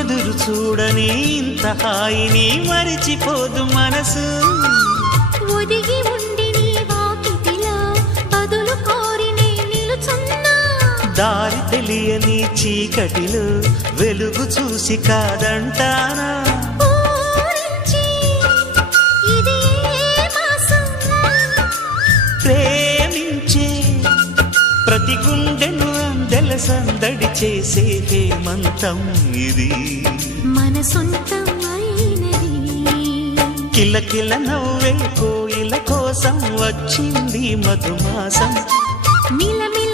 ఎదురు చూడని ఇంత హాయిని మరిచిపోదు మనసు. ఒదిగి ఉండి నీ వాకిటిలో బదులు కోరి నే నిలుచున్నా. దారి తెలియని చీకటిలో వెలుగు చూసి కాదంటానా. ఊరించి ఇది ఏ మాసం? ప్రేమించే ప్రతి గుండెను అందెల సందడి చేసే హేమంతం ఇది. మన సొంతం అయినది. కిలకిల నవ్వే కోయిల కోసం వచ్చింది మధుమాసం. మిలమి